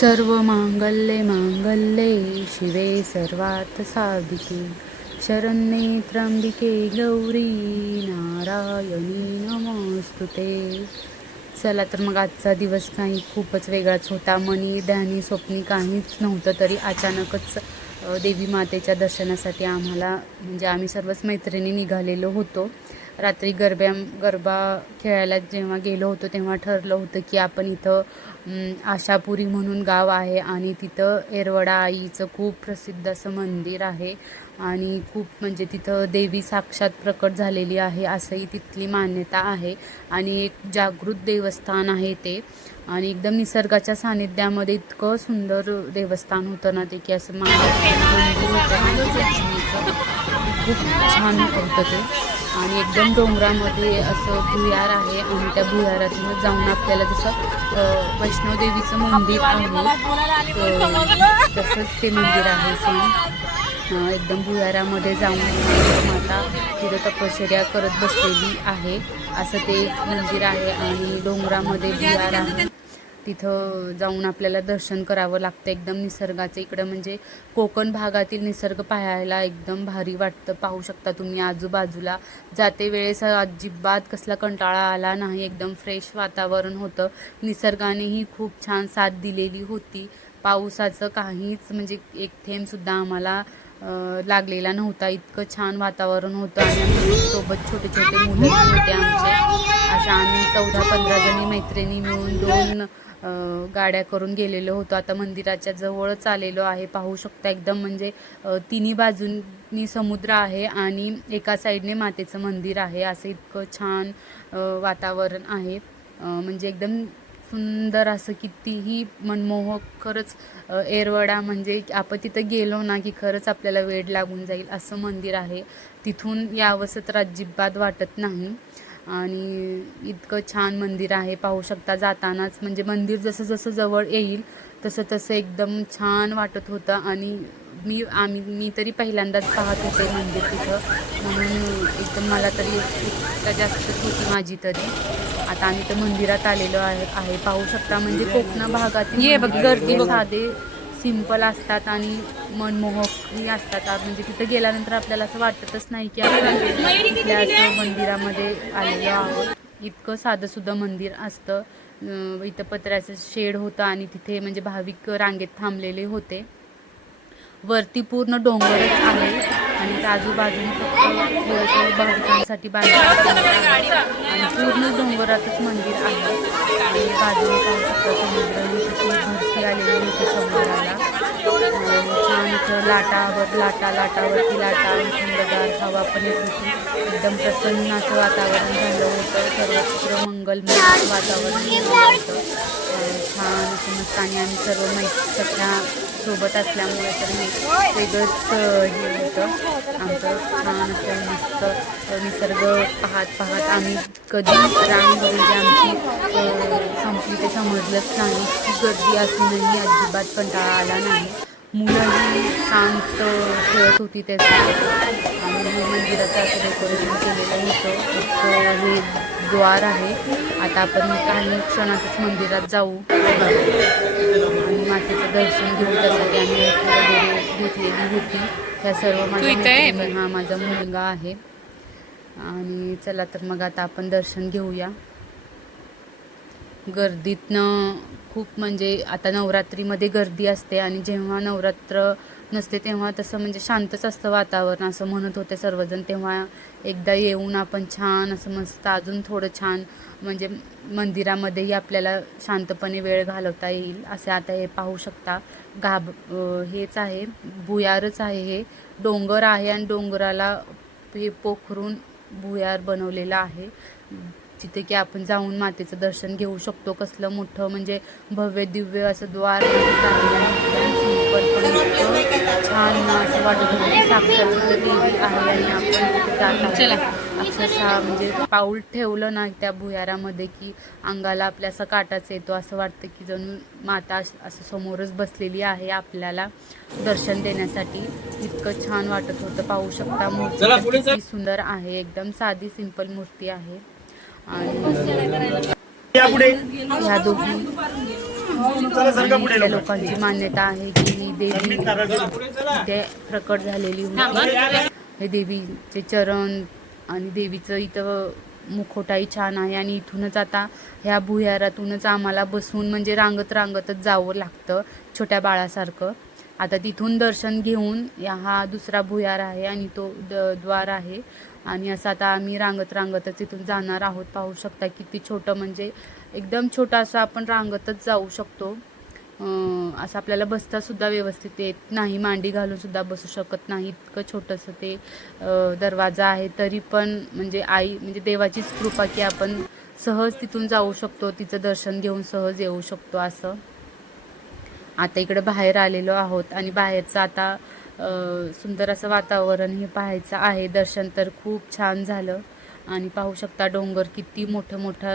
सर्व मांगल्ये मांगल्ये शिवे सर्वात साधिके. शरण्ये त्र्यंबिके गौरी नारायणी नमस्तुते चला तर मग आजचा दिवस काही खूपच वेगळाच होता. मनी ध्यानी स्वप्नी काहीच नव्हतं तरी अचानकच देवी मातेच्या दर्शनासाठी आम्हाला म्हणजे आम्ही सर्वच मैत्रिणी निघालेलो होतो. रात्री गरब्या गरबा खेळायला जेव्हा गेलो होतो तेव्हा ठरलं होतं की आपण इथं आशापुरी म्हणून गाव आहे आणि तिथं एरवडा आईचं खूप प्रसिद्ध असं मंदिर आहे आणि खूप म्हणजे तिथं देवी साक्षात प्रकट झालेली आहे असंही तिथली मान्यता आहे आणि एक जागृत देवस्थान आहे ते. आणि एकदम निसर्गाच्या सानिध्यामध्ये इतकं सुंदर देवस्थान होतं ना ते की असं मान मंदिर होतं खूप छान होतं ते. आणि एकदम डोंगरामध्ये असं भुयार आहे आणि त्या भुयारातून जाऊन आपल्याला जसं वैष्णवदेवीचं वैष्णोदेवीचं मंदिर आहे. तसंच ते मंदिर आहे सेम एकदम भुयारामध्ये जाऊन माता तिथं तपश्चर्या करत बसलेली आहे. असं ते एक मंदिर आहे आणि डोंगरामध्ये भुयार आहे. तिथं जाऊन आपल्याला दर्शन करावं लागतं. एकदम निसर्गाचं इकडं म्हणजे कोकण भागातील निसर्ग पाहायला एकदम भारी वाटतं. पाहू शकता तुम्ही आजूबाजूला. जाते वेळेस अजिबात कसला कंटाळा आला नाही. एकदम फ्रेश वातावरण होतं. निसर्गानेही खूप छान साथ दिलेली होती. पावसाचं काहीच म्हणजे एक थेंबसुद्धा आम्हाला लागलेला नव्हता. इतकं छान वातावरण होतं आणि आमच्यासोबत छोटे छोटे मुलं होते आमचे. अशा आम्ही चौदा पंधरा जणी मैत्रिणी मिळून दोन गाड्या करून गेलेलो होतो. आता मंदिराच्या जवळच आलेलो आहे. पाहू शकता एकदम म्हणजे तिन्ही बाजूंनी समुद्र आहे आणि एका साईडने मातेचं मंदिर आहे. असं इतकं छान वातावरण आहे. म्हणजे एकदम सुंदर असं कितीही मनमोहक खरंच एरवडा म्हणजे आपण तिथं गेलो ना की खरंच आपल्याला वेळ लागून जाईल असं मंदिर आहे. तिथून यावंसं तर अजिबात वाटत नाही. आणि इतकं छान मंदिर आहे पाहू शकता जातानाच. म्हणजे मंदिर जसं जसं जवळ येईल तसं तसं एकदम छान वाटत होतं. आणि मी आम्ही मी तरी पहिल्यांदाच पाहत होते मंदिर तिथं. म्हणून एकदम मला तरी उत्सुकता जास्तच होती माझी तरी. आता आम्ही तर मंदिरात आलेलो आहे आहे. पाहू शकता म्हणजे कोकण भागातील ये बघ, गर्दी इतके. साधे सिंपल असतात आणि मनमोहकही असतात. म्हणजे तिथं गेल्यानंतर आपल्याला असं वाटतच नाही की आपण तिथल्या असं मंदिरामध्ये आलेलो आहोत. इतकं साधंसुद्धा मंदिर असतं. इथं पत्र्याचं शेड होतं आणि तिथे म्हणजे भाविक रांगेत थांबलेले होते. वरती पूर्ण डोंगरच आहे. आणि त्या आजूबाजूने फक्त थोडंसं भाविकांसाठी बांधलेलं आणि पूर्ण डोंगरातच मंदिर आहे. आणि बाजूने पाहू शकता समुद्र किती भरती आलेली होती समुद्राला. छान इथं लाटावर लाटा लाटावरती लाटा आणि थंडगार हवा पण येत होती. एकदम प्रसन्न असं वातावरण झालं होतं. सर्वत्र मंगलमय वातावरण झालं होतं. छान असं मस्त आणि आम्ही सर्व माहिती सगळ्या सोबत असल्यामुळे तर मी वेगळंच हे होतं. आमचं छान असं मस्त निसर्ग पाहत पाहत आम्ही कधी रांग म्हणजे आमची संपली ते समजलंच नाही. खूप गर्दी असूनही म्हणजे अजिबात कंटाळा आला नाही. मुलंही शांत खेळत होती त्याचं आणि मंदिराचं असं डेकोरेशन केलेलं होतं. एक हे द्वार आहे. आता आपण काही क्षणातच मंदिरात जाऊ. मातेचं दर्शन घेऊ त्यासाठी आम्ही वगैरे घेतलेली होती. ह्या सर्व माझ्या हा माझा मुलगा आहे. आणि चला तर मग आता आपण दर्शन घेऊया. गर्दीतनं खूप म्हणजे आता नवरात्रीमध्ये गर्दी असते आणि जेव्हा नवरात्र नसते तेव्हा तसं म्हणजे शांतच असतं वातावरण असं म्हणत होते सर्वजण. तेव्हा एकदा येऊन आपण छान असं मस्त अजून थोडं छान म्हणजे मंदिरामध्येही आपल्याला शांतपणे वेळ घालवता येईल असे आता हे पाहू शकता. गाभ हेच आहे भुयारच आहे हे. डोंगर आहे आणि डोंगराला हे पोखरून भुयार बनवलेलं आहे. जिथे की आपण जाऊन मातेचं दर्शन घेऊ शकतो. कसलं मोठं म्हणजे भव्य दिव्य असं द्वार छान असं वाटत होतं की साक्षात देवी आहे आणि आपण तिथे जात अक्षरशः म्हणजे पाऊल ठेवलं ना त्या भुयारामध्ये की अंगाला आपल्या असं काटाच येतो. असं वाटतं की जणू माता असं समोरच बसलेली आहे आपल्याला दर्शन देण्यासाठी. इतकं छान वाटत होतं. पाहू शकता मूर्ती सुंदर आहे. एकदम साधी सिंपल मूर्ती आहे. आणि ह्या दोघी लोकांची मान्यता आहे की ही देवी इथे प्रकट झालेली होती. हे देवीचे चरण आणि देवीचं इथं मुखोटाही छान आहे आणि इथूनच आता ह्या भुयारातूनच आम्हाला बसून म्हणजे रांगत रांगतच जावं लागतं छोट्या बाळासारखं. आता तिथून दर्शन घेऊन या हा दुसरा भुयार आहे आणि तो द द्वार आहे. आणि असं आता आम्ही रांगत रांगतच इथून जाणार आहोत. पाहू शकता किती छोटं म्हणजे एकदम छोटं असं आपण रांगतच जाऊ शकतो. असं आपल्याला बसतासुद्धा व्यवस्थित येत नाही. मांडी घालूनसुद्धा बसू शकत नाही. इतकं छोटंसं ते दरवाजा आहे. तरी पण म्हणजे आई म्हणजे देवाचीच कृपा की आपण सहज तिथून जाऊ शकतो. तिचं दर्शन घेऊन सहज येऊ शकतो असं. आता इकडं बाहेर आलेलो आहोत आणि बाहेरचं आता सुंदर असं वातावरण हे पाहायचं आहे. दर्शन तर खूप छान झालं. आणि पाहू शकता डोंगर किती मोठं मोठं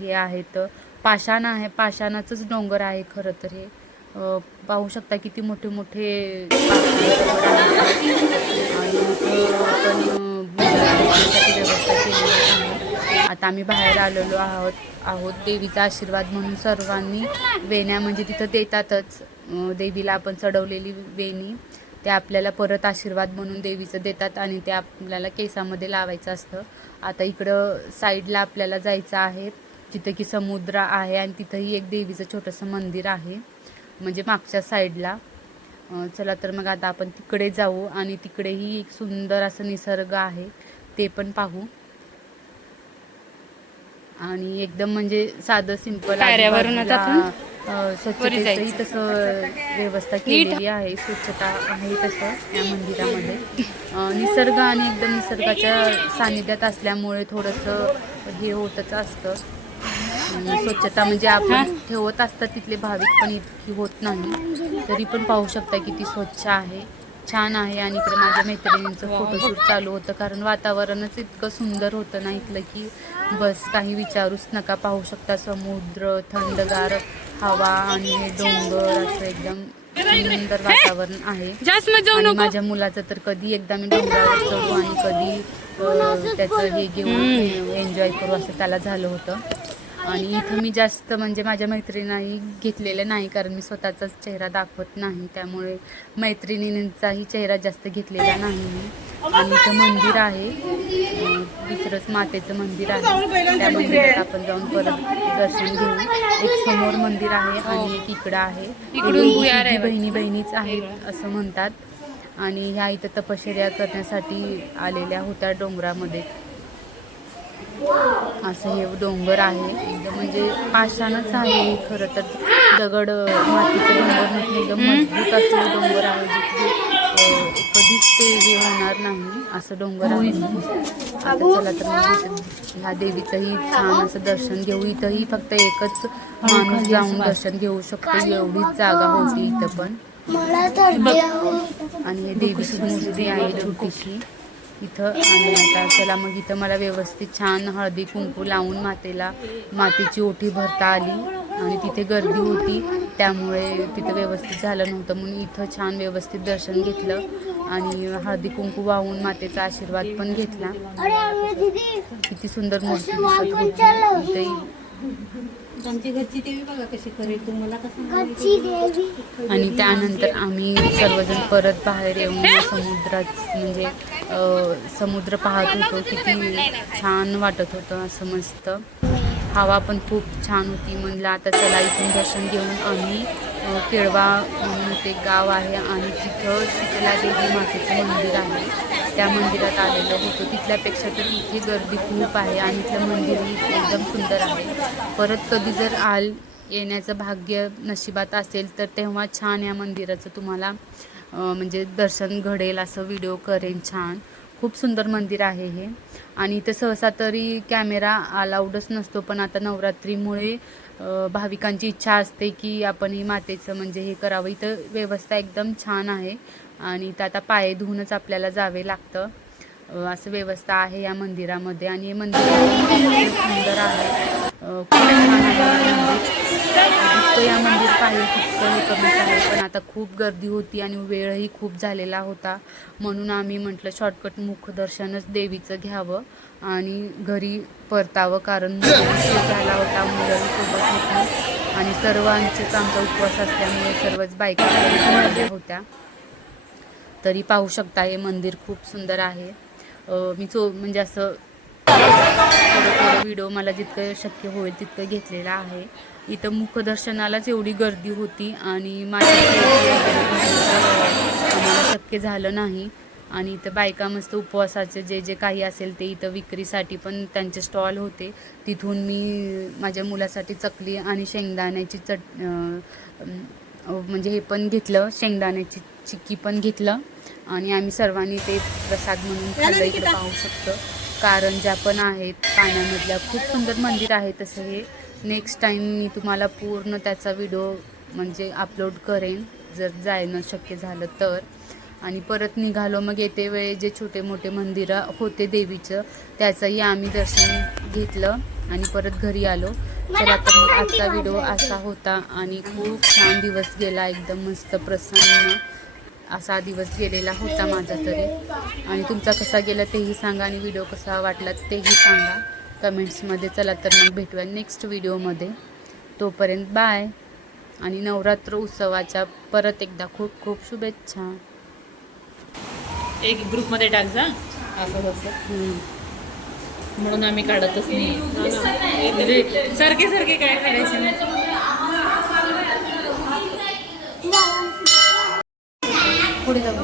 हे आहेत. पाषाण आहे. पाषाणाचंच डोंगर आहे खरं तर हे. पाहू शकता किती मोठे मोठे पाषाण आणि इथं आपण अं, बसण्यासाठी व्यवस्था केलेली आहे आता आम्ही बाहेर आलेलो आहोत आहोत देवीचा आशीर्वाद म्हणून सर्वांनी वेण्या म्हणजे तिथं देतातच. देवीला आपण चढवलेली वेणी ते आपल्याला परत आशीर्वाद म्हणून देवीचं देतात आणि ते आपल्याला केसामध्ये लावायचं असतं. आता इकडं साईडला आपल्याला जायचं आहे जिथं की समुद्र आहे आणि तिथंही एक देवीचं छोटंसं मंदिर आहे म्हणजे मागच्या साईडला. चला तर मग आता आपण तिकडे जाऊ आणि तिकडेही एक सुंदर असं निसर्ग आहे ते पण पाहू. आणि एकदम म्हणजे साधं सिंपल जायचं. तसं व्यवस्था केलेली आहे. स्वच्छता आहे तसं या मंदिरामध्ये. निसर्ग आणि एकदम निसर्गाच्या सानिध्यात असल्यामुळे थोडंसं हे होतच असतं. स्वच्छता म्हणजे आपण ठेवत असतात तिथले भाविक पण इतकी होत नाही. तरी पण पाहू शकता किती स्वच्छ आहे. छान आहे आणि इकडे माझ्या मैत्रिणींचं फोटोशूट चालू होतं. कारण वातावरणच इतकं सुंदर होतं ना इथलं की बस काही विचारूच नका. पाहू शकता समुद्र थंडगार हवा आणि डोंगर असं एकदम सुंदर वातावरण आहे. माझ्या मुलाचं तर कधी एकदा मी डोंगरावर चढू आणि कधी त्याचं हे घेऊन एन्जॉय करू असं त्याला झालं होतं. आणि इथं मी जास्त म्हणजे माझ्या मैत्रिणींनाही घेतलेलं नाही कारण मी स्वतःचाच चेहरा दाखवत नाही. त्यामुळे मैत्रिणींचाही चेहरा जास्त घेतलेला नाही मी. आणि इथं मंदिर आहे. दुसरंच मातेचं मंदिर आहे. त्या मंदिरात आपण जाऊन परत दर्शन घेऊ एक समोर मंदिर आहे आणि एक इकडं इकडून आहे बहिणी बहिणीच आहेत असं म्हणतात. आणि ह्या इथं तपश्चर्या करण्यासाठी आलेल्या होत्या डोंगरामध्ये. असं हे डोंगर आहे. एकदम म्हणजे पाषाणच आहे खरं तर. दगड मातीचे डोंगर नसून एकदम मजबूत असे डोंगर आहे जिथे कधीच ते हे होणार नाही. असं डोंगर आहे. आता चला तर ह्या देवीचंही छान असं दर्शन घेऊ. इथंही फक्त एकच माणूस जाऊन दर्शन घेऊ शकतो. एवढीच जागा होती इथं पण. आणि हे देवीची मूर्ती आहे छोटीशी. इथं आणि आता चला मग इथं मला व्यवस्थित छान हळदी कुंकू लावून मातेला मातेची ओटी भरता आली. आणि तिथे गर्दी होती त्यामुळे तिथं व्यवस्थित झालं नव्हतं. म्हणून इथं छान व्यवस्थित दर्शन घेतलं आणि हळदी कुंकू वाहून मातेचा आशीर्वाद पण घेतला. किती सुंदर मूर्ती दिसत होती. इथंही आमची घरची देवी बघा कशी करेल. तुम्हाला कसं आणि त्यानंतर आम्ही सर्वजण परत बाहेर येऊन समुद्रात म्हणजे अ, समुद्र पाहत होतो. किती छान वाटत होतं असं मस्त. हवा पण खूप छान होती. म्हणलं आता चला इथून दर्शन घेऊन आम्ही केळवा म्हणून ते गाव आहे आणि तिथं शीतला देवी मातेचं मंदिर आहे. त्या मंदिरात आलेलं होतो. तिथल्यापेक्षा तर इथे गर्दी खूप आहे आणि इथलं मंदिर एकदम सुंदर आहे. परत कधी जर आल येण्याचं भाग्य नशिबात असेल तर तेव्हा छान या मंदिराचं तुम्हाला म्हणजे दर्शन घडेल असं व्हिडिओ करेन छान. खूप सुंदर मंदिर आहे हे. आणि इथं सहसा तरी कॅमेरा अलाउडच नसतो पण आता नवरात्रीमुळे भाविकांची इच्छा असते की आपण ही मातेचं म्हणजे हे करावं. इथं व्यवस्था एकदम छान आहे आणि इथं आता पाय धुवूनच आपल्याला जावे लागतं. असं व्यवस्था आहे या मंदिरामध्ये आणि हे मंदिर खूप सुंदर आहे. खूप छान आहे हे या मंदिर पाहिजे तितकं हे कमीच आहे पण आता खूप गर्दी होती आणि वेळही खूप झालेला होता. म्हणून आम्ही म्हटलं शॉर्टकट मुखदर्शनच देवीचं घ्यावं आणि घरी परतावं. कारण झाला होता मुलं सोबत होती. आणि सर्वांचेच आमचा उपवास असल्यामुळे सर्वच बायका होत्या. तरी पाहू शकता हे मंदिर खूप सुंदर आहे. मी चो म्हणजे असं थोडं व्हिडिओ मला जितकं शक्य होईल तितकं घेतलेलं आहे. इथं मुखदर्शनालाच एवढी गर्दी होती आणि माझ्या आम्हाला शक्य झालं नाही. आणि इथं बायका मस्त उपवासाचे जे जे काही असेल ते इथं विक्रीसाठी पण त्यांचे स्टॉल होते. तिथून मी माझ्या मुलासाठी चकली आणि शेंगदाण्याची चट म्हणजे हे पण घेतलं शेंगदाण्याची चिक्की पण घेतलं. आणि आम्ही सर्वांनी ते प्रसाद म्हणून खाल्लं पाहू शकतो. कारंजा पण आहेत पाण्यामधल्या खूप सुंदर मंदिर आहे तसं हे. नेक्स्ट टाईम मी तुम्हाला पूर्ण त्याचा व्हिडिओ म्हणजे अपलोड करेन जर जायनं शक्य झालं तर. आणि परत निघालो मग येते वेळी जे छोटे मोठे मंदिरं होते देवीचं त्याचंही आम्ही दर्शन घेतलं आणि परत घरी आलो. चला तर मग आजचा व्हिडिओ असा होता आणि खूप छान दिवस गेला एकदम मस्त प्रसन्न. असा दिवस गेलेला होता माझा तरी. आणि तुमचा कसा गेला तेही सांगा आणि व्हिडिओ कसा वाटला तेही सांगा. कमेंट्समध्ये चला तर मग भेटूया नेक्स्ट व्हिडिओमध्ये. तोपर्यंत बाय. आणि नवरात्र उत्सवाच्या परत एकदा खूप खूप शुभेच्छा. एक ग्रुपमध्ये टाक जा. असं कसं म्हणून आम्ही काढतच नाही. म्हणजे सारखे सारखे काय काढायचे नाही. पुढे जाऊ